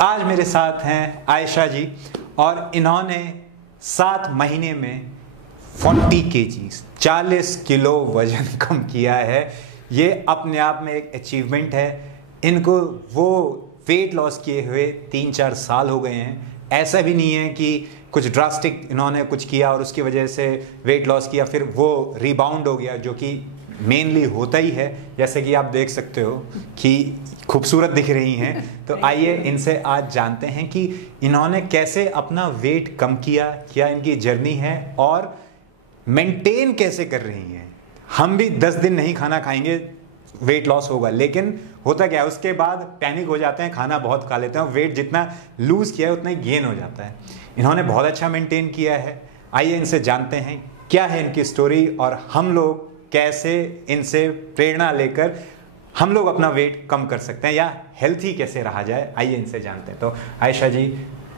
आज मेरे साथ हैं आयशा जी और इन्होंने 7 महीने में 40 kgs 40 किलो वजन कम किया है। ये अपने आप में एक अचीवमेंट है। इनको वो वेट लॉस किए हुए 3-4 साल हो गए हैं। ऐसा भी नहीं है कि कुछ ड्रास्टिक इन्होंने कुछ किया और उसकी वजह से वेट लॉस किया फिर वो रिबाउंड हो गया, जो कि मेनली होता ही है। जैसे कि आप देख सकते हो कि खूबसूरत दिख रही हैं। तो आइए इनसे आज जानते हैं कि इन्होंने कैसे अपना वेट कम किया, क्या इनकी जर्नी है और मेंटेन कैसे कर रही हैं। हम भी 10 दिन नहीं खाना खाएंगे वेट लॉस होगा, लेकिन होता क्या है उसके बाद पैनिक हो जाते हैं, खाना बहुत खा लेते हैं, वेट जितना लूज किया है उतना ही गेन हो जाता है। इन्होंने बहुत अच्छा मेंटेन किया है। आइए इनसे जानते हैं क्या है इनकी स्टोरी और हम लोग कैसे इनसे प्रेरणा लेकर हम लोग अपना वेट कम कर सकते हैं या हेल्थी कैसे रहा जाए। आइए इनसे जानते हैं। तो आयशा जी,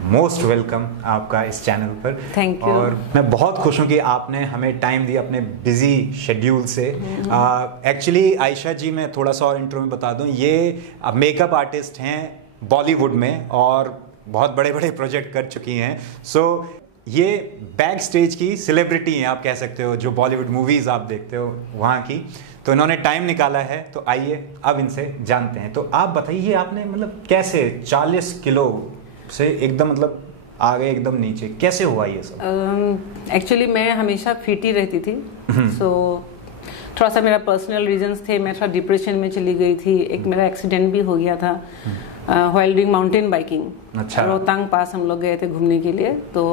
मोस्ट वेलकम आपका इस चैनल पर। Thank you. और मैं बहुत खुश हूँ कि आपने हमें टाइम दिया अपने बिजी शेड्यूल से। एक्चुअली आयशा जी, मैं थोड़ा सा और इंट्रो में बता दूँ, ये मेकअप आर्टिस्ट हैं बॉलीवुड में और बहुत बड़े बड़े प्रोजेक्ट कर चुकी हैं। सो ये बैक स्टेज की सेलिब्रिटी हैं, आप कह सकते हो, जो बॉलीवुड मूवीज़ आप देखते हो वहाँ की। तो इन्होंने टाइम निकाला है। तो आइए अब इनसे जानते हैं। तो आप बताइए, आपने मतलब कैसे 40 किलो से एकदम मतलब आ गए एकदम नीचे, कैसे हुआ ये सब? एक्चुअली मैं हमेशा फिट ही रहती थी। सो थोड़ा सा मेरा पर्सनल रीजंस थे। मैं थोड़ा डिप्रेशन में चली गई थी। एक मेरा एक्सीडेंट भी हो गया था व्हाइल डूइंग माउंटेन बाइकिंग। अच्छा। रोहतांग पास हम लोग गए थे घूमने के लिए। तो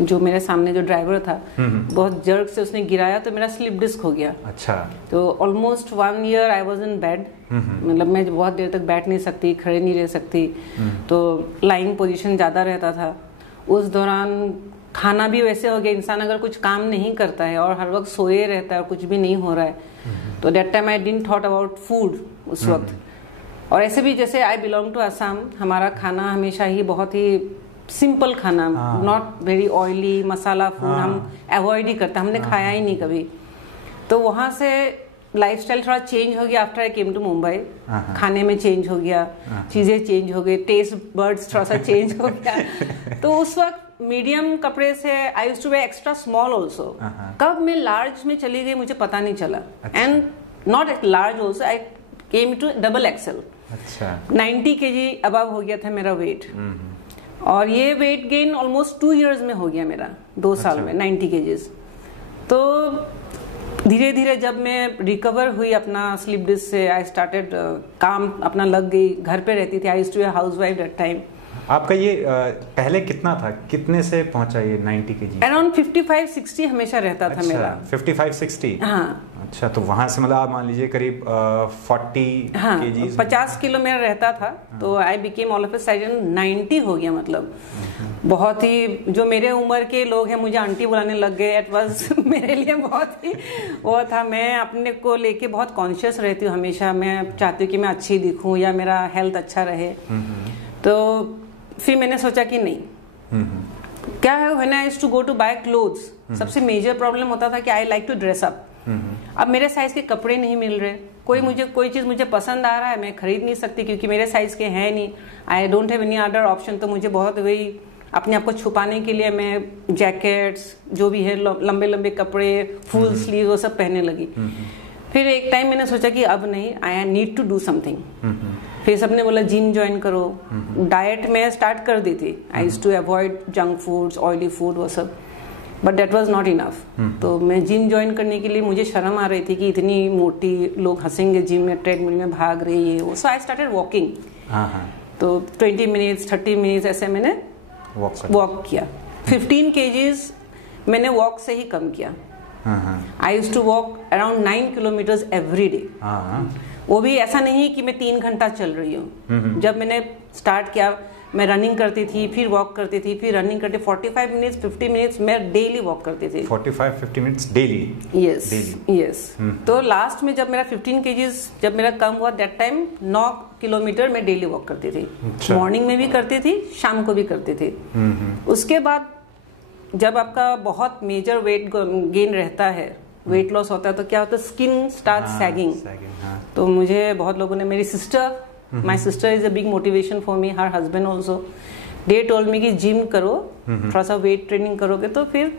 जो मेरे सामने जो ड्राइवर था बहुत जर्क से उसने गिराया तो मेरा स्लिप डिस्क हो गया। अच्छा। तो almost 1 year I was in bed. मतलब मैं बहुत देर तक बैठ नहीं सकती, खड़े नहीं रह सकती। तो लाइंग पोजीशन ज्यादा रहता था। उस दौरान खाना भी वैसे हो गया, इंसान अगर कुछ काम नहीं करता है और हर वक्त सोए रहता है और कुछ भी नहीं हो रहा है, तो that time I didn't thought about food उस वक्त। और ऐसे भी जैसे आई बिलोंग टू असम, हमारा खाना हमेशा ही बहुत ही सिंपल खाना, not very oily masala food हम अवॉइड ही करते, हमने खाया ही नहीं कभी। तो वहां से लाइफस्टाइल थोड़ा चेंज हो गया after I came to Mumbai. खाने में चेंज हो गया, चीजें चेंज हो गई, टेस्ट बर्ड्स थोड़ा सा चेंज हो गया। तो उस वक्त मीडियम कपड़े से I used to wear extra small also. कब मैं लार्ज में चली गई मुझे पता नहीं चला। And not large also, I came to double XL। अच्छा। 90 kg अबव हो गया था मेरा वेट। और ये वेट गेन ऑलमोस्ट 2 years में हो गया मेरा, 2 साल में 90 kgs। तो धीरे धीरे जब मैं रिकवर हुई अपना स्लिप डिस्क से, आई स्टार्टेड काम अपना लग गई, घर पे रहती थी। I used to be a housewife that time. आपका ये पहले कितना था, कितने से पहुंचा ये 90 kg? अराउंड 55-60 हमेशा रहता था मेरा। 55-60? हाँ। अच्छा, तो वहां से मतलब आप मान लीजिए करीब 40 kg। 50 किलो मेरा रहता था। तो I became all of a sudden 90 हो गया। मतलब बहुत ही, जो मेरे उम्र के लोग हैं मुझे आंटी बुलाने लग गए। इट वाज मेरे लिए बहुत ही वो था। मैं अपने को लेके बहुत कॉन्शियस रहती हूँ हमेशा। मैं चाहती हूँ कि मैं अच्छी दिखूं या मेरा हेल्थ अच्छा रहे। तो फिर मैंने सोचा कि नहीं, क्या है, when I used to go to buy clothes, सबसे मेजर प्रॉब्लम होता था कि I like to dress up. अब मेरे साइज के कपड़े नहीं मिल रहे। कोई चीज मुझे पसंद आ रहा है, मैं खरीद नहीं सकती क्योंकि मेरे साइज के हैं नहीं। I don't have any other option. तो मुझे बहुत वही अपने आप को छुपाने के लिए मैं जैकेट्स जो भी है, लंबे लंबे कपड़े, फुल स्लीव, वो सब पहनने लगी। फिर एक टाइम मैंने सोचा कि अब नहीं, I need to do something. फिर सबने बोला जिम ज्वाइन करो। डाइट में स्टार्ट कर दी थी। I used to avoid junk foods, oily food, वो सब। But that was not enough. तो मैं जिम ज्वाइन करने के लिए, मुझे शर्म आ रही थी कि इतनी मोटी, लोग हंसेंगे जिम में, ट्रेडमिल में भाग रही है वो। सो आई स्टार्टेड वॉकिंग। तो 20 मिनट्स 30 मिनट्स ऐसे मैंने वॉक किया। 15 kgs मैंने वॉक से ही कम किया। I used to walk around 9 kilometers every day. वो भी ऐसा नहीं कि मैं 3 घंटा चल रही हूँ। जब मैंने स्टार्ट किया, मैं रनिंग करती थी, फिर वॉक करती थी, फिर रनिंग करती। 45 मिनट्स 50 मिनट्स मैं डेली वॉक करती थी। 45-50 मिनट्स डेली? यस। तो लास्ट में जब मेरा 15 kgs जब मेरा कम हुआ, दैट टाइम 9 किलोमीटर मैं डेली वॉक करती थी। मॉर्निंग में भी करती थी, शाम को भी करती थी। उसके बाद जब आपका बहुत मेजर वेट गेन रहता है, वेट लॉस होता है, तो क्या होता है, स्किन स्टार्ट सैगिंग। तो मुझे बहुत लोगों ने, मेरी sister my sister is a big motivation for me, her husband also, they told me कि जिम करो, थोड़ा सा वेट ट्रेनिंग करोगे तो फिर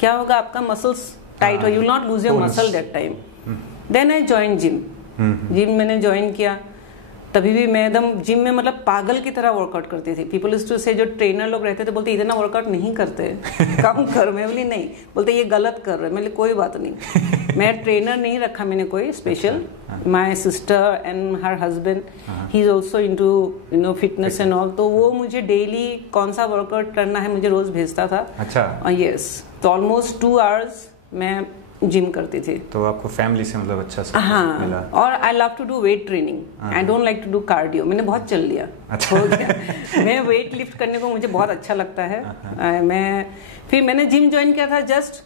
क्या होगा, आपका मसल्स टाइट हो, you will not lose your muscle that time. Then I join gym. Gym मैंने ज्वाइन किया, तभी भी मैं एकदम जिम में मतलब पागल की तरह वर्कआउट करती थी। पीपल इज टू से, जो ट्रेनर लोग रहते थे बोलते इतना वर्कआउट नहीं करते, कम कर। मैं बोली नहीं, बोलते ये गलत कर रहे। मैं बोली कोई बात नहीं, मैं ट्रेनर नहीं रखा मैंने कोई special. My sister and her husband he is also into you know fitness and all, तो वो मुझे डेली कौन सा वर्कआउट करना है मुझे रोज भेजता था। अच्छा। यस, तो ऑलमोस्ट 2 hours मैं जिम करती थी। तो आपको फैमिली से मतलब अच्छा सा मिला। और I love to do weight training, I don't like to do cardio. मैंने बहुत चल लिया, अच्छा। हो गया। मैं वेट लिफ्ट करने को मुझे बहुत अच्छा लगता है। फिर मैंने जिम ज्वाइन किया था जस्ट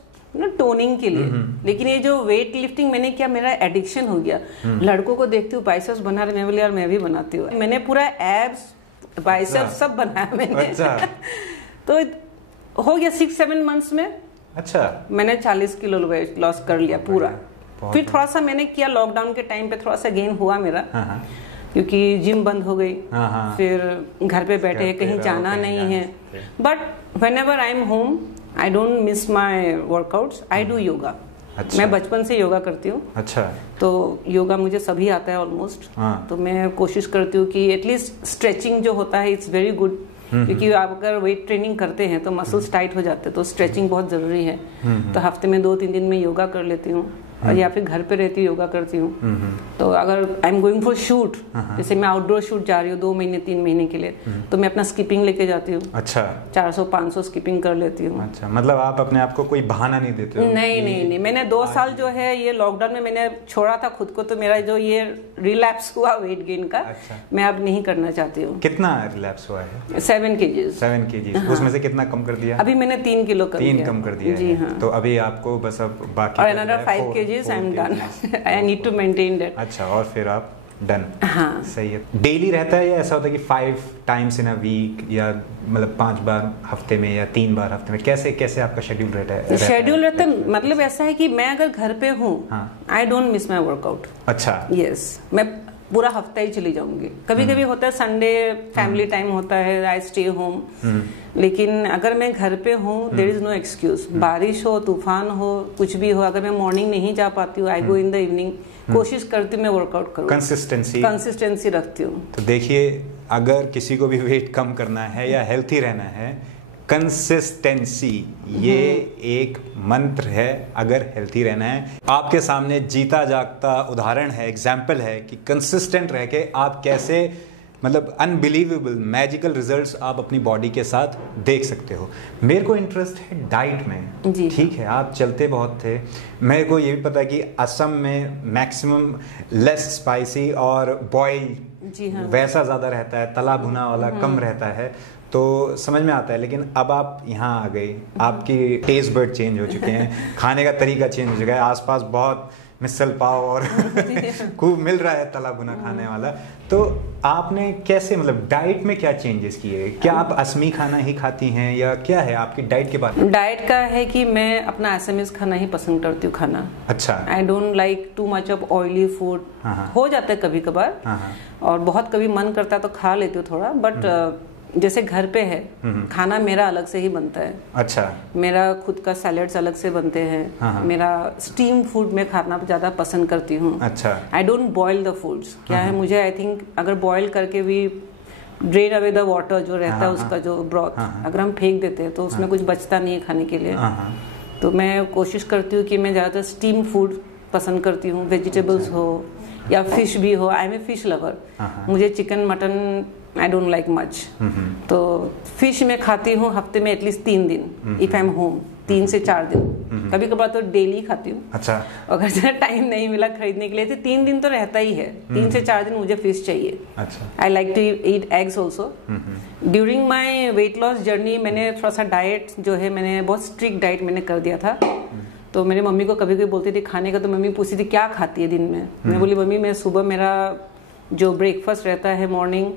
टोनिंग के लिए, लेकिन ये जो वेट लिफ्टिंग मैंने किया, मेरा एडिक्शन हो गया। लड़कों को देखती हूँ बाइसेप्स बना रहे, मैं बोली यार मैं भी बनाती हूँ। मैंने पूरा एब्स बाइसेप्स सब बनाया मैंने। तो हो गया 6-7 months में। अच्छा। मैंने 40 किलो वेट लॉस कर लिया पूरा। फिर थोड़ा सा मैंने किया लॉकडाउन के टाइम पे, थोड़ा सा गेन हुआ मेरा, क्योंकि जिम बंद हो गई। फिर घर पे बैठे, कहीं जाना नहीं है। But when ever I am home I don't miss my workouts, I do yoga. अच्छा। मैं बचपन से योगा करती हूँ। अच्छा। तो योगा मुझे सभी आता है ऑलमोस्ट। तो मैं कोशिश करती हूँ कि एटलीस्ट स्ट्रेचिंग जो होता है इट्स वेरी गुड, क्योंकि आप अगर वेट ट्रेनिंग करते हैं तो मसल्स टाइट हो जाते हैं, तो स्ट्रेचिंग बहुत जरूरी है। तो हफ्ते में 2-3 दिन में योगा कर लेती हूँ, और या फिर घर पे रहती हूँ योगा करती हूँ। तो अगर I am going for shoot, जैसे मैं आउटडोर शूट जा रही हूँ 2 महीने 3 महीने के लिए, तो मैं अपना स्किपिंग लेके जाती हूँ। अच्छा। 400-500 स्किपिंग कर लेती हूँ। अच्छा, मतलब आप अपने आप को कोई बहाना नहीं देते हो? नहीं, मैंने 2 साल जो है ये लॉकडाउन में मैंने छोड़ा था खुद को, तो मेरा जो ये रिलैप्स हुआ वेट गेन का, मैं अब नहीं करना चाहती हूँ। कितना रिलैप्स हुआ है? 7 kgs। 7 kgs। उसमें से कितना कम कर दिया? अभी मैंने 3 किलो कम कर दिया। जी हाँ। तो अभी आपको बस अब बाकी और another 5 kgs I am done. I need to maintain that. अच्छा, और फिर आप डन? हाँ। सही है। डेली रहता है या ऐसा होता है कि 5 times in a week, या मतलब 5 बार हफ्ते में या 3 बार हफ्ते में, कैसे आपका शेड्यूल रहता है? शेड्यूल रहता है मतलब ऐसा है कि मैं अगर घर पे हूँ, I don't miss my workout. अच्छा। यस, मैं पूरा हफ्ता ही चली जाऊंगी। कभी कभी होता है संडे फैमिली टाइम होता है, आई स्टे होम, लेकिन अगर मैं घर पे हूँ देयर इज नो एक्सक्यूज। बारिश हो, तूफान हो, कुछ भी हो, अगर मैं मॉर्निंग नहीं जा पाती हूँ, आई गो इन द इवनिंग। कोशिश करती हूँ मैं वर्कआउट करूँ, कंसिस्टेंसी रखती हूँ। तो देखिए, अगर किसी को भी वेट कम करना है या हेल्थी रहना है, कंसिस्टेंसी ये एक मंत्र है। अगर हेल्थी रहना है, आपके सामने जीता जागता उदाहरण है, एग्जाम्पल है कि कंसिस्टेंट रह के आप कैसे मतलब अनबिलीवेबल मैजिकल रिजल्ट्स आप अपनी बॉडी के साथ देख सकते हो। मेरे को इंटरेस्ट है डाइट में। ठीक है, आप चलते बहुत थे, मेरे को ये भी पता है कि असम में मैक्सिमम लेस स्पाइसी और बॉइल्ड वैसा ज़्यादा रहता है, तला भुना वाला कम रहता है, तो समझ में आता है। लेकिन अब आप यहाँ आ गई, आपकी टेस्ट बर्ड चेंज हो चुके हैं, खाने का तरीका चेंज हो चुका है, आसपास बहुत मिसल पाव और खूब मिल रहा है तला भुना खाने वाला। तो आपने कैसे मतलब डाइट में क्या चेंजेस किए? क्या आप असमी खाना ही खाती हैं या क्या है आपकी डाइट के बारे में? डाइट का है कि मैं अपना असमीज खाना ही पसंद करती हूँ खाना। अच्छा। I don't like too much of oily food. हो जाता है कभी कभार, और बहुत कभी मन करता है तो खा लेती हूँ थोड़ा, बट जैसे घर पे है खाना मेरा अलग से ही बनता है। अच्छा। मेरा खुद का सैलेड्स अलग से बनते हैं। मेरा स्टीम फूड में खाना ज्यादा पसंद करती हूँ। अच्छा। I don't boil the foods. क्या है, मुझे आई थिंक अगर बॉयल करके भी ड्रेन अवे द वाटर जो रहता है उसका जो ब्रॉथ, अगर हम फेंक देते हैं तो उसमें कुछ बचता नहीं है खाने के लिए। तो मैं कोशिश करती हूँ कि मैं ज्यादातर स्टीम फूड पसंद करती हूँ, वेजिटेबल्स हो या फिश भी हो। I am a fish lover. मुझे chicken mutton I don't like much. तो फिश में खाती हूँ हफ्ते में एटलीस्ट 3 दिन, इफ आई एम होम 3 से 4 दिन। कभी कभार तो डेली खाती हूँ। अच्छा। अगर जरा टाइम नहीं मिला खरीदने के लिए तो 3 दिन तो रहता ही है। 3 से 4 दिन मुझे फिश चाहिए। अच्छा। I like to eat eggs also. During my weight loss journey मैंने थोड़ा सा डाइट जो है, मैंने बहुत स्ट्रिक्ट डाइट मैंने कर दिया था। तो मेरी मम्मी को कभी कभी बोलती थी खाने का, तो मम्मी पूछती थी क्या खाती है दिन में। मैं बोली मम्मी मैं सुबह मेरा जो ब्रेकफास्ट रहता है मॉर्निंग,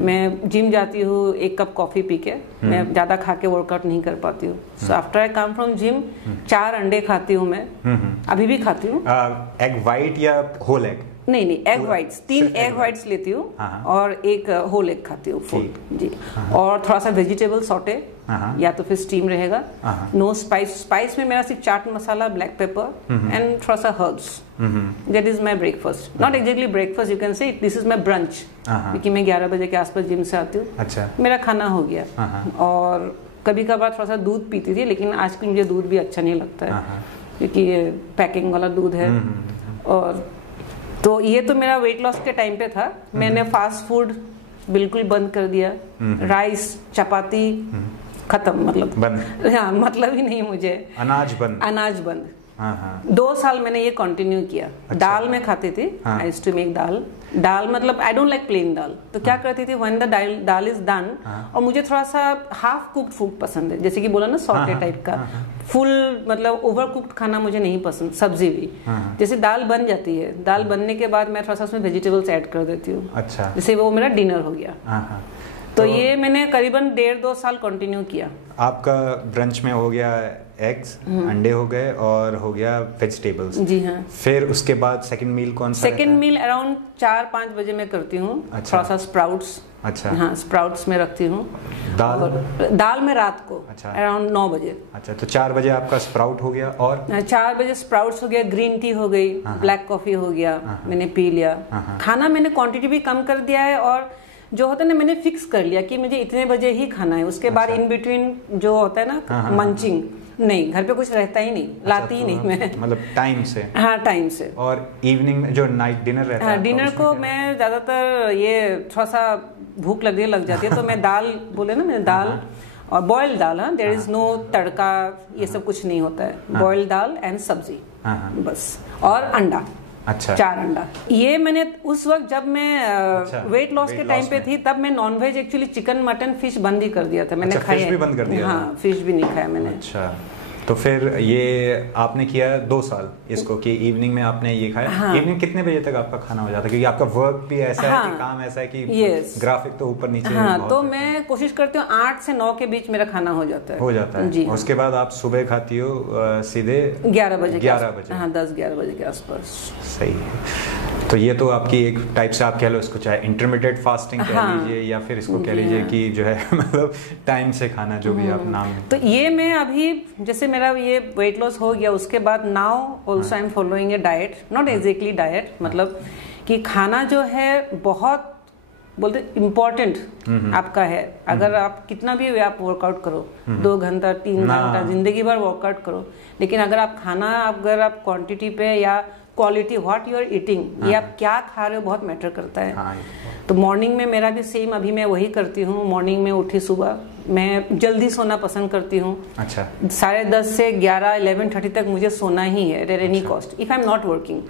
मैं जिम जाती हूँ 1 कप कॉफी पी के, मैं ज्यादा खा के वर्कआउट नहीं कर पाती हूँ। So after I come from gym 4 अंडे खाती हूँ मैं, अभी भी खाती हूँ। एग वाइट या होल एग? नहीं नहीं, एग व्हाइट्स, 3 एग व्हाइट्स लेती हूँ और एक होल एग खाती हूँ फुल जी। और थोड़ा सा वेजिटेबल सॉटे, या तो फिर स्टीम रहेगा। नो स्पाइस, स्पाइस में मेरा सिर्फ chaat masala, black pepper and थोड़ा सा herbs. That is my breakfast, not exactly breakfast, you can say this is my brunch, क्योंकि मैं 11 बजे के आसपास जिम से आती हूँ। अच्छा, मेरा मेरा खाना हो गया। और कभी कभार थोड़ा सा दूध पीती थी, लेकिन आजकल मुझे दूध भी अच्छा नहीं लगता है, क्योंकि ये पैकिंग वाला दूध है। और तो ये तो मेरा वेट लॉस के टाइम पे था। मैंने फास्ट फूड बिल्कुल बंद कर दिया, राइस चपाती खत्म, मतलब बंद। हाँ, मतलब ही नहीं मुझे। अनाज बंद, अनाज बंद। 2 साल मैंने ये कंटिन्यू किया। अच्छा। दाल में खाती थी, आई यूज्ड टू मेक दाल मतलब आई डोंट लाइक प्लेन दाल, तो क्या करती थी, when the dal is done, और मुझे थोड़ा सा हाफ कुक्ड फूड पसंद है, जैसे कि बोला ना सॉटे टाइप का। फुल मतलब ओवर कुक्ड खाना मुझे नहीं पसंद। सब्जी भी जैसे दाल बन जाती है, दाल बनने के बाद मैं थोड़ा सा उसमें वेजिटेबल्स ऐड कर देती हूँ। अच्छा, जैसे वो मेरा डिनर हो गया। तो ये मैंने करीबन 1.5-2 साल कंटिन्यू किया। आपका ब्रंच में हो गया एग्स, अंडे हो गए और हो गया वेजिटेबल्स। जी हाँ। फिर उसके बाद सेकंड मील कौन सा? सेकंड मील अराउंड 4-5 बजे मैं करती हूँ। अच्छा। थोड़ा सा स्प्राउट्स। अच्छा। हाँ, स्प्राउट्स में रखती हूँ। दाल में रात को। अच्छा। अराउंड 9 बजे। अच्छा, तो 4 बजे आपका स्प्राउट हो गया, और 4 बजे स्प्राउट्स हो गया, ग्रीन टी हो गई, ब्लैक कॉफी हो गया, मैंने पी लिया। खाना मैंने क्वांटिटी भी कम कर दिया है, और जो होता है ना, मैंने फिक्स कर लिया कि मुझे इतने बजे ही खाना है। उसके बाद इन बिटवीन जो होता है ना मंचिंग, नहीं, घर पे कुछ रहता ही नहीं। अच्छा, लाती ही नहीं मैं, मतलब टाइम से। हाँ, टाइम से। और इवनिंग में जो नाइट डिनर रहता है, डिनर को मैं ज्यादातर ये थोड़ा सा भूख लगने लग जाती है, तो मैं दाल, बोले ना मैंने, दाल और बॉइल्ड दाल। हाँ, देयर इज नो तड़का, ये सब कुछ नहीं होता है। बॉइल्ड दाल एंड सब्जी, बस, और अंडा। अच्छा। 4 अंडा। ये मैंने उस वक्त जब मैं वेट लॉस के टाइम पे थी, तब मैं nonveg actually chicken, mutton, fish बंद ही कर दिया था मैंने। खाया, फिश भी बंद कर दिया? हाँ, फिश भी नहीं खाया मैंने। अच्छा, तो फिर ये आपने किया 2 साल इसको, कि इवनिंग में आपने ये खाया। हाँ। इवनिंग कितने बजे तक आपका खाना हो जाता है, क्योंकि आपका वर्क भी ऐसा है कि काम ऐसा है कि ग्राफिक तो ऊपर नीचे। हाँ, तो मैं कोशिश करती हूँ 8 से 9 के बीच मेरा खाना हो जाता है जी। उसके बाद आप सुबह खाती हो सीधे 11 बजे। 11 बजे, हाँ, 10-11 बजे के आसपास। सही है। तो ये तो आपकी एक टाइप से आप कह लो इसको, चाहे इंटरमीडिएट फास्टिंग कह लीजिए, या फिर इसको कह लीजिए कि जो है मतलब टाइम से खाना, जो भी आप नाम। तो ये मैं अभी, जैसे मेरा ये वेट लॉस हो गया, उसके बाद now also I am following A diet, not exactly diet, मतलब कि खाना जो है बहुत बोलते इम्पोर्टेंट आपका है। अगर आप कितना भी आप वर्कआउट करो, 2 घंटा 3 घंटा जिंदगी भर वर्कआउट करो, लेकिन अगर आप खाना, अगर आप क्वांटिटी पे या quality, what you are eating, ये आप क्या खा रहे हो, बहुत मैटर करता है। तो मॉर्निंग में मेरा भी सेम, अभी मैं वही करती हूँ। मॉर्निंग में उठी सुबह, मैं जल्दी सोना पसंद करती हूँ। अच्छा। 10:30 से 11-11:30 तक मुझे सोना ही है, at any cost, if I am not working.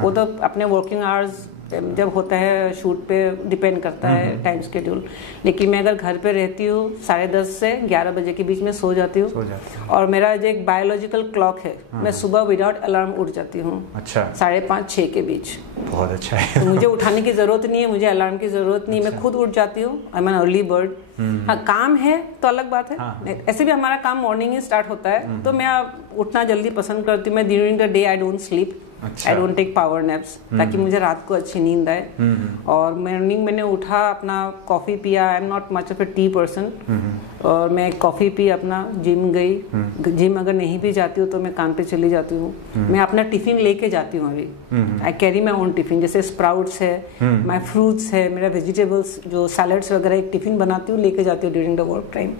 वो तो अपने वर्किंग आवर्स जब होता है शूट पे डिपेंड करता है टाइम शेड्यूल, लेकिन मैं अगर घर पे रहती हूँ 10:30 से 11 बजे के बीच में सो जाती हूँ। और मेरा जो एक बायोलॉजिकल क्लॉक है, मैं सुबह विदाउट अलार्म उठ जाती हूँ। अच्छा। 5:30-6 के बीच। बहुत अच्छा है। तो मुझे उठाने की जरूरत नहीं है, मुझे अलार्म की जरूरत नहीं, मैं खुद उठ जाती हूँ। I am an early bird. हाँ, काम है तो अलग बात है। ऐसे भी हमारा काम मॉर्निंग ही स्टार्ट होता है, तो मैं उठना जल्दी पसंद करती हूँ। मैं during the day I don't sleep, I don't take power naps, ताकि मुझे रात को अच्छी नींद आए। और मॉर्निंग मैंने उठा, अपना कॉफी पिया। आई am not much of A tea person, और मैं कॉफी पी, अपना जिम गई। जिम अगर नहीं भी जाती हूँ तो मैं काम पे चली जाती हूँ। मैं अपना टिफिन लेके जाती हूँ अभी। I carry my own tiffin, जैसे स्प्राउट्स है, माई फ्रूट्स है, मेरा वेजिटेबल्स जो सैलड्स वगैरह, एक टिफिन बनाती हूँ, लेके जाती हूँ ड्यूरिंग द वर्क टाइम।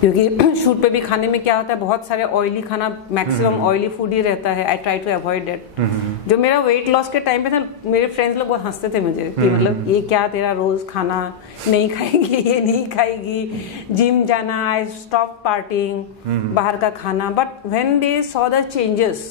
क्योंकि शूट पे भी खाने में क्या होता है, बहुत सारे ऑयली खाना, मैक्सिमम ऑयली फूड ही रहता है। I try to avoid that. जो मेरा वेट लॉस के टाइम पे था, मेरे फ्रेंड्स लोग बहुत हंसते थे मुझे कि मतलब ये क्या तेरा रोज खाना, नहीं खाएगी, ये नहीं खाएगी, जिम जाना, आई स्टॉप पार्टिंग, बाहर का खाना। But when they saw the changes,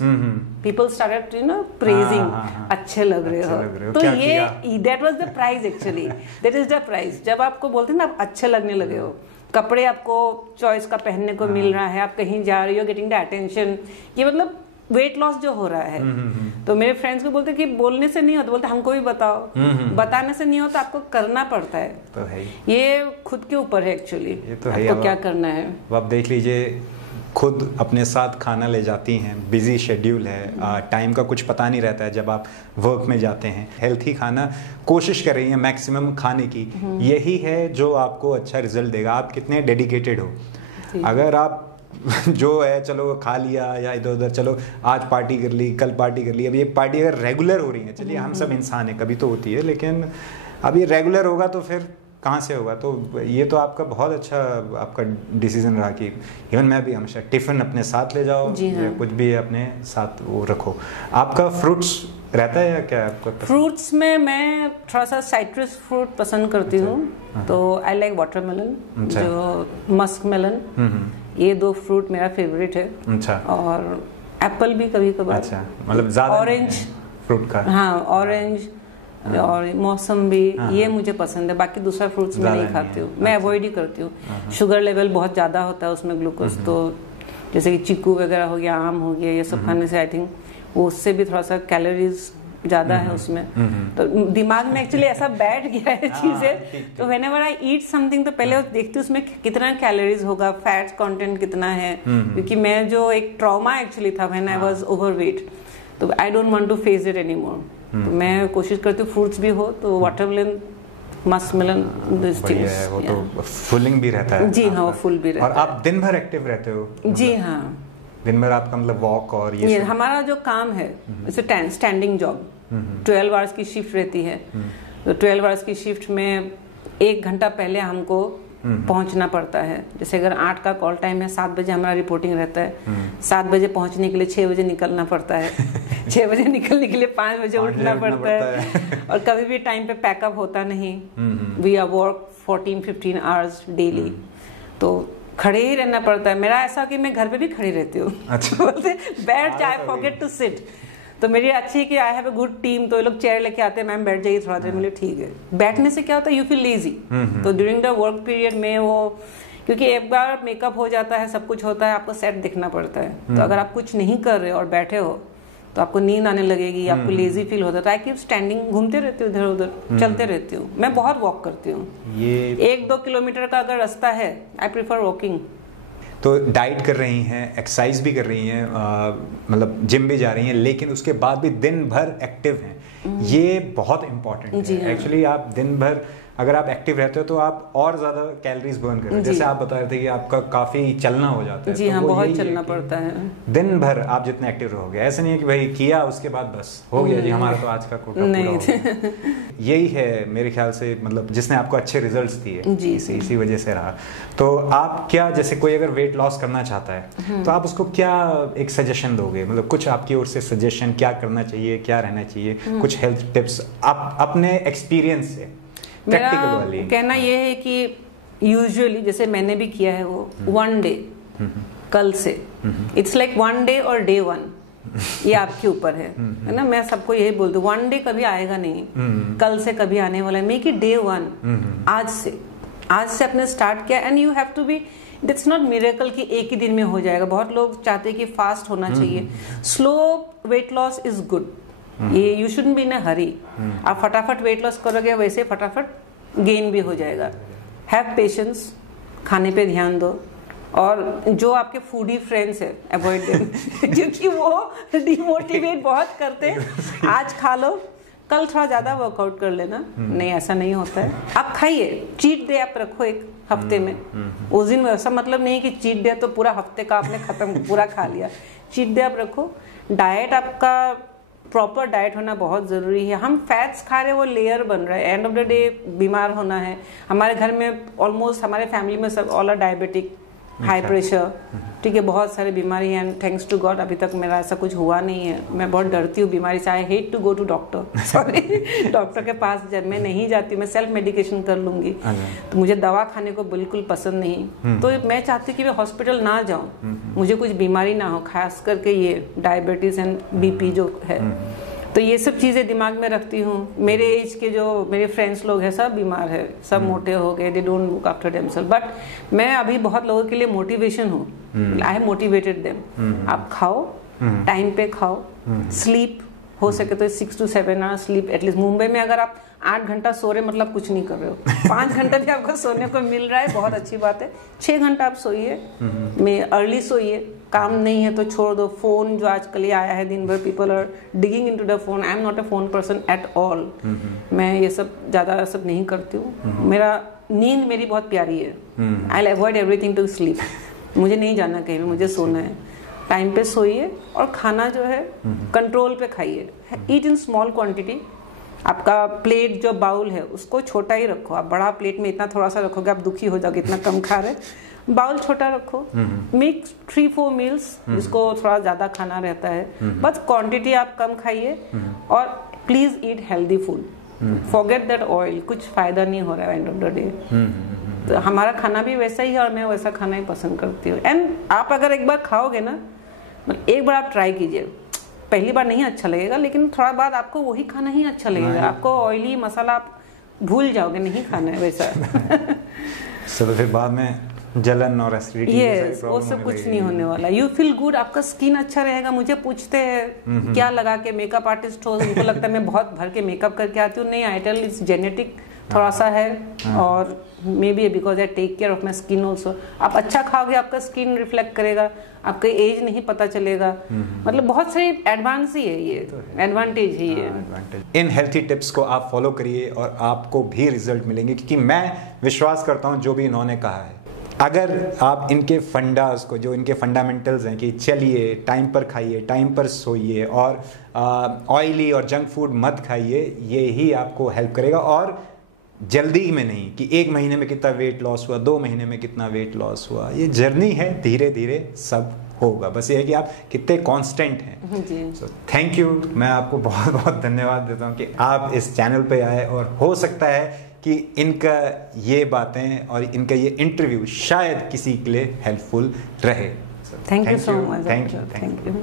people started you know praising, अच्छे लग रहे हो। तो ये that was the prize actually, that is the prize. जब आपको बोलते हैं ना आप अच्छे लगने लगे हो, कपड़े आपको चॉइस का पहनने को मिल रहा है, आप कहीं जा रही हो, गेटिंग द अटेंशन, ये मतलब वेट लॉस जो हो रहा है। तो मेरे फ्रेंड्स को बोलते कि बोलने से नहीं होता, बोलते हमको भी बताओ। बताने से नहीं होता, आपको करना पड़ता है। तो है ये खुद के ऊपर है एक्चुअली, तो आपको क्या करना है। आप देख लीजिए खुद अपने साथ खाना ले जाती हैं, बिजी शेड्यूल है, टाइम का कुछ पता नहीं रहता है जब आप वर्क में जाते हैं, हेल्थी खाना कोशिश कर रही हैं मैक्सिमम खाने की, यही है जो आपको अच्छा रिजल्ट देगा। आप कितने डेडिकेटेड हो। अगर आप जो है चलो खा लिया या इधर उधर, चलो आज पार्टी कर ली, कल पार्टी कर ली, अब ये पार्टी अगर रेगुलर हो रही है, चलिए हम सब इंसान हैं, कभी तो होती है, लेकिन अब ये रेगुलर होगा तो फिर कहाँ से होगा। तो ये तो आपका बहुत अच्छा आपका डिसीजन रहा कि इवन मैं भी हमेशा टिफ़िन अपने साथ ले जाओ या कुछ भी अपने साथ वो रखो। आपका फ्रूट्स रहता है या क्या आपका? फ्रूट्स में मैं थोड़ा सा साइट्रस फ्रूट पसंद करती हूँ, तो आई लाइक वाटरमेलन, जो मस्क मेलन, ये 2 फ्रूट मेरा फेवरेट है। अच्छा। और एप्पल भी कभी कभार। अच्छा, मतलब ज़्यादा ऑरेंज फ्रूट का? हाँ, ऑरेंज और मौसम भी, ये मुझे पसंद है। बाकी दूसरा फ्रूट्स मैं नहीं खाती हूँ, मैं अवॉइड ही करती हूँ। शुगर लेवल बहुत ज़्यादा होता है उसमें, ग्लूकोज, तो जैसे कि चीकू वगैरह हो गया, आम हो गया, ये सब खाने से आई थिंक वो उससे भी थोड़ा सा कैलोरीज ज़्यादा है उसमें, तो दिमाग में एक्चुअली ऐसा बैठ गया है चीज़ें। तो व्हेनेवर आई ईट समथिंग तो पहले देखती हूँ उसमें कितना कैलोरीज होगा, फैट्स कंटेंट कितना है, क्योंकि मैं जो एक ट्रॉमा एक्चुअली था व्हेन आई वाज ओवरवेट, तो I don't want to face it any more. तो मैं कोशिश करती हूँ फ्रूट्स भी हो, तो वाटरमेलन, मस्क मेलन, वो तो फुलिंग भी रहता है। जी हाँ, वो फुल भी रहता है। और आप दिन भर एक्टिव रहते हो? जी हाँ, दिन भर आपका मतलब वॉक और ये हमारा जो काम है इसे स्टैंडिंग जॉब, 12 आवर्स की शिफ्ट रहती है, तो 12 आवर्स की शिफ्ट में 1 घंटा पहले हमको पहुंचना पड़ता है। जैसे अगर 8 का कॉल टाइम है, 7 बजे हमारा रिपोर्टिंग रहता है, 7 बजे पहुंचने के लिए 6 बजे निकलना पड़ता है, 6 बजे निकलने के लिए 5 बजे उठना पड़ता है, और कभी भी टाइम पे पैकअप होता नहीं। We are work 14-15 hours daily, तो खड़े ही रहना पड़ता है। मेरा ऐसा कि मैं घर पे भी खड़ी रहती हूँ। अच्छा। बोलते बैठ जाए, फॉरगेट टू सिट। तो मेरी अच्छी है कि I have a good team, तो ये लोग चेयर लेके आते हैं, मैम बैठ जाइए थोड़ा देर, मुझे ठीक है। बैठने से क्या होता है, यू फील लेजी। तो ड्यूरिंग द वर्क पीरियड में वो, क्योंकि एक बार मेकअप हो जाता है, सब कुछ होता है, आपको सेट दिखना पड़ता है, तो अगर आप कुछ नहीं कर रहे और बैठे हो तो आपको नींद आने लगेगी, आपको लेजी फील होता है। तो आई कीप स्टैंडिंग, घूमते रहती हूँ इधर उधर, चलते रहती हूँ। मैं बहुत वॉक करती हूँ, ये 1-2 किलोमीटर का अगर रास्ता है, आई प्रीफर वॉकिंग। तो डाइट कर रही हैं, एक्सरसाइज भी कर रही हैं, मतलब जिम भी जा रही हैं, लेकिन उसके बाद भी दिन भर एक्टिव हैं, ये बहुत इंपॉर्टेंट है। एक्चुअली आप दिन भर अगर आप एक्टिव रहते हो तो आप और ज्यादा कैलोरीज बर्न कर रहे हो। जैसे आप बता रहे थे कि आपका काफी चलना हो जाता है। जी हाँ, बहुत चलना पड़ता है। दिन भर आप जितने एक्टिव रहोगे, ऐसा नहीं है कि भाई किया उसके बाद बस हो गया जी हमारा तो आज का कोटा पूरा हो गया। यही है मेरे ख्याल से, मतलब जिसने आपको अच्छे रिजल्ट्स दिए, इसी वजह से रहा। तो आप क्या, जैसे कोई अगर वेट लॉस करना चाहता है तो आप उसको क्या एक सजेशन दोगे? मतलब कुछ आपकी ओर से सजेशन, क्या करना चाहिए, क्या रहना चाहिए, कुछ हेल्थ टिप्स आप अपने एक्सपीरियंस से? मेरा कहना यह है कि यूजुअली जैसे मैंने भी किया है, वो 1 डे, कल से, इट्स लाइक 1 डे और डे 1, ये आपके ऊपर है ना। मैं सबको यही बोलती हूँ, 1 डे कभी आएगा नहीं, कल से कभी आने वाला है, मेक इट डे 1, आज से अपने स्टार्ट किया। And you have to be, it's not miracle कि एक ही दिन में हो जाएगा। बहुत लोग चाहते हैं कि फास्ट होना चाहिए। Slow weight loss is good, ये यू शुडंट बी इन अ हरी। आप फटाफट वेट लॉस करोगे, वैसे फटाफट गेन भी हो जाएगा। हैव पेशेंस, खाने पे ध्यान दो, और जो आपके फूडी फ्रेंड्स है अवॉइड देम, क्योंकि वो डिमोटिवेट बहुत करते हैं। आज खा लो, कल थोड़ा ज्यादा वर्कआउट कर लेना, नहीं ऐसा नहीं होता है। आप खाइए, चीट डे आप रखो एक हफ्ते में, उस दिन ऐसा मतलब नहीं कि चीट डे तो पूरा हफ्ते का आपने खत्म पूरा खा लिया। चीट डे आप रखो। डाइट आपका प्रॉपर डाइट होना बहुत जरूरी है। हम फैट्स खा रहे हैं, वो लेयर बन रहा है, एंड ऑफ द डे बीमार होना है। हमारे घर में ऑलमोस्ट, हमारे फैमिली में सब all are diabetic, high pressure, ठीक है, बहुत सारी बीमारी है। एंड थैंक्स टू गॉड अभी तक मेरा ऐसा कुछ हुआ नहीं है। मैं बहुत डरती हूँ बीमारी से, I hate to go to doctor, sorry, doctor के पास जब मैं नहीं जाती, मैं सेल्फ मेडिकेशन कर लूंगी, तो मुझे दवा खाने को बिल्कुल पसंद नहीं। तो मैं चाहती हूँ कि मैं हॉस्पिटल ना जाऊँ, मुझे कुछ बीमारी ना हो, खास करके ये डायबिटीज एंड बीपी जो है। तो ये सब चीजें दिमाग में रखती हूँ। मेरे एज के जो मेरे फ्रेंड्स लोग हैं सब बीमार है, सब मोटे हो गए, they don't look after themselves. But मैं अभी बहुत लोगों के लिए मोटिवेशन हूँ। I have motivated them. आप खाओ, टाइम पे खाओ, स्लीप, हो सके तो 6 to 7 hours sleep at least. Mumbai में अगर आप 8 घंटा सो रहे मतलब कुछ नहीं कर रहे हो, 5 घंटा भी आपको सोने को मिल रहा है बहुत अच्छी बात है। 6 घंटा आप सोइए, में अर्ली सोइए, काम नहीं है तो छोड़ दो। फोन जो आजकल ये आया है दिन भर, people are digging into the phone. I am not a phone person at all. मैं ये सब ज्यादा सब नहीं करती हूँ। मेरा नींद मेरी बहुत प्यारी है। I avoid everything to sleep. मुझे नहीं जाना कहीं भी, मुझे सोना है। टाइम पे सोइए और खाना जो है कंट्रोल पे खाइए। ईट इन स्मॉल क्वांटिटी। आपका प्लेट जो बाउल है उसको छोटा ही रखो। आप बड़ा प्लेट में इतना थोड़ा सा रखोगे आप दुखी हो जाओगे, इतना कम खा रहे। बाउल छोटा रखो। मेक 3-4 मील्स जिसको थोड़ा ज्यादा खाना रहता है, बस क्वांटिटी आप कम खाइए। और please eat healthy food. Forget that oil, कुछ फायदा नहीं हो रहा है एंड ऑफ द डे। तो हमारा खाना भी वैसा ही है और मैं वैसा खाना ही पसंद करती हूँ। एंड आप अगर एक बार खाओगे ना, मतलब एक बार आप ट्राई कीजिए, पहली बार नहीं अच्छा लगेगा लेकिन थोड़ा बाद आपको वही खाना ही अच्छा लगेगा। आपको ऑयली मसाला आप भूल जाओगे, नहीं खाना है वैसा। तो फिर बाद में जलन और एसिडिटी वो सब कुछ नहीं होने वाला। यू फील गुड, आपका स्किन अच्छा रहेगा। मुझे पूछते हैं क्या लगा के मेकअप आर्टिस्ट हो, उनको लगता है मैं बहुत भर के मेकअप करके आती हूँ। नहीं, आई टेल इट्स जेनेटिक थोड़ा सा है और maybe because I take care of my skin also. आप अच्छा खाओगे आपका स्किन रिफ्लेक्ट करेगा, आपका एज नहीं पता चलेगा। मतलब बहुत सारे एडवांस ही है, ये एडवांटेज ही है। इन हेल्थी टिप्स को आप फॉलो करिए और आपको भी रिजल्ट मिलेंगे, क्योंकि मैं विश्वास करता हूँ जो भी इन्होंने कहा है, अगर आप इनके फंडास को, जो इनके फंडामेंटल्स हैं कि चलिए टाइम पर खाइए, टाइम पर सोइए और ऑयली और जंक फूड मत खाइए, ये ही आपको हेल्प करेगा। और जल्दी में नहीं कि 1 महीने में कितना वेट लॉस हुआ, 2 महीने में कितना वेट लॉस हुआ, ये जर्नी है, धीरे धीरे सब होगा। बस ये है कि आप कितने कांस्टेंट हैं। So thank you. मैं आपको बहुत बहुत धन्यवाद देता हूँ कि आप इस चैनल पे आए और हो सकता है कि इनका ये बातें और इनका ये इंटरव्यू शायद किसी के लिए हेल्पफुल रहे। Thank you so much. Thank you.